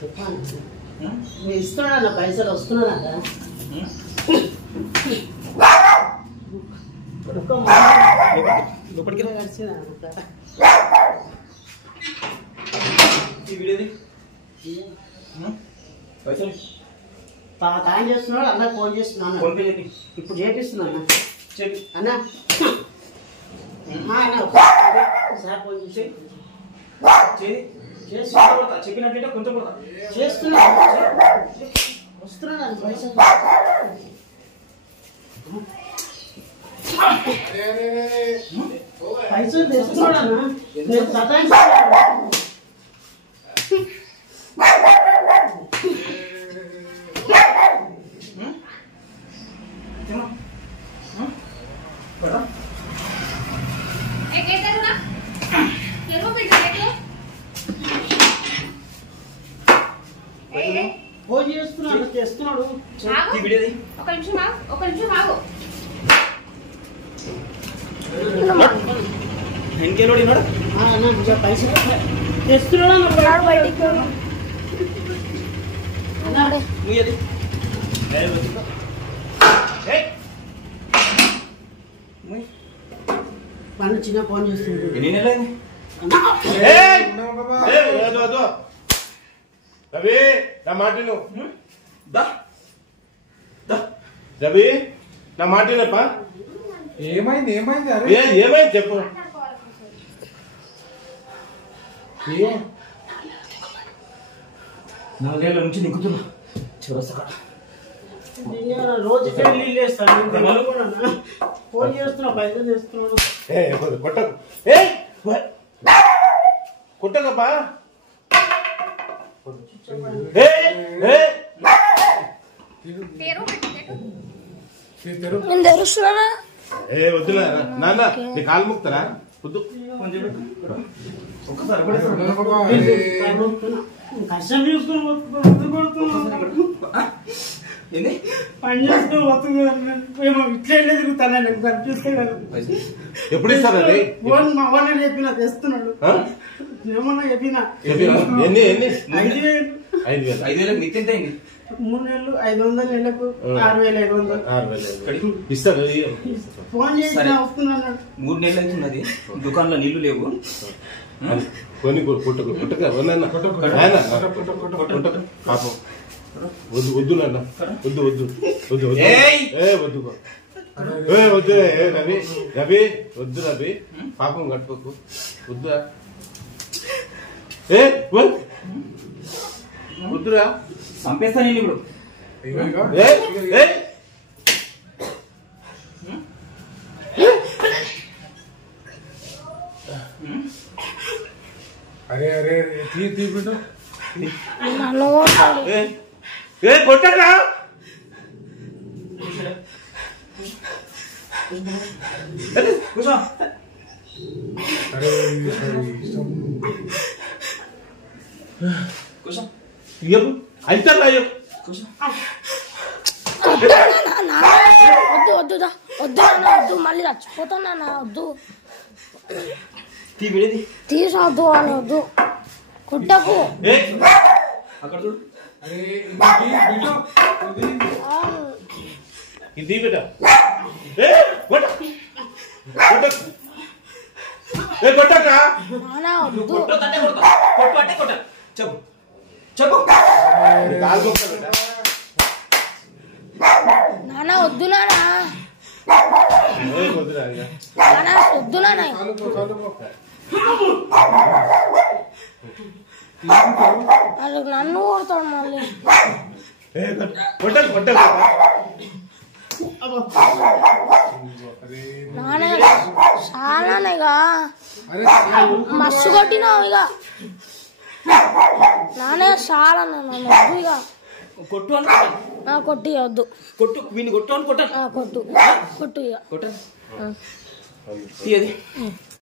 చెప్పాను ఇస్తున్నాడన్న పైసలు వస్తున్నాడట లోపలికి కలిసిన పైసలు తాను చేస్తున్నాడు అన్న ఫోన్ చేస్తున్నాను ఇప్పుడు చేపిస్తున్నా అన్న చెప్పి అన్న సార్ ఫోన్ చేసి చెప్పినట్టు కొంచెం కొడతా చేస్తున్నా వస్తున్నాడు పైసలు పైసలు తెస్తున్నాడు అన్న నేను సతాయిస్తున్నాను ఫోన్ చేస్తున్నాడు చేస్తున్నాడు ఒక నిమిషం ఆగు ఇంకేలోడి పైసలు తెస్తున్నాడు బయటికి పన్ను చిన్న ఫోన్ చేస్తున్నాడు రవి నా మాట రవి నా మాట ఏమైంది ఏమైంది ఏమైంది చెప్పు 4 ఏళ్ళ నుంచి నిక్కుతున్నా చివరసగా రోజు పెళ్లి చేస్తాను ఫోన్ చేస్తున్నా పైసలు చేస్తున్నాడు కొట్టకు కొట్టకప్పా వద్దులే నాన్న నీ కాలు ముక్తారా వద్దు కష్టం చేసుకుని పని చేసుకుని వస్తుందేమో ఇట్లా వెళ్ళి తిరుగుతాను కనిపిస్తే కదా ఎప్పుడు ఇస్తారు అది మా వాళ్ళ చెప్పిన తెస్తున్నాడు ఏమన్నా చెప్పినా ఎన్ని 5,000 మిత్తి ఎంత అయింది 3 నెలలు 500 నెలకు 6,500 ఇస్తారు ఫోన్ చేసి వస్తున్నాడు 3 నెలలు అవుతున్నది దుకాణంలో నీళ్లు లేవు కొన్ని పుట్టక పాపం వద్దు వద్దు నాన్న వద్దు వద్దు వద్దు వద్దు వద్దు రవి రవి వద్దు రవి పాపం కట్టుకోకు వద్దురా వద్దురా చంపేస్తా నేను ఇప్పుడు అరే అరే తీ బిడ్డ కొట్టరా కూర్చో అరే కూర్చో అవుతారా కూర్చో వద్దు వద్దు మళ్ళీ చచ్చిపోతాను వద్దు తీ విడేది తీసొద్దు అని వద్దు కొట్టకు అక్కడ చూడు ఇది బిడ్డ కొట్టక కొట్టు అంటే కొట్ట చెప్పు చెప్పు నాన్న వద్దు నాన్న వద్దు నాన్న వాళ్ళకి నన్ను కొడతాడు మళ్ళీ నాన్న చాలా ఇక మస్తు కొట్టినావు ఇక నాన్న చాలా నన్ను వద్దు ఇక కొట్టు అని కొట్టి వద్దు కొట్టు వీని కొట్టు అని కొట్టాను కొట్టు ఇక కొట్టాను తీయది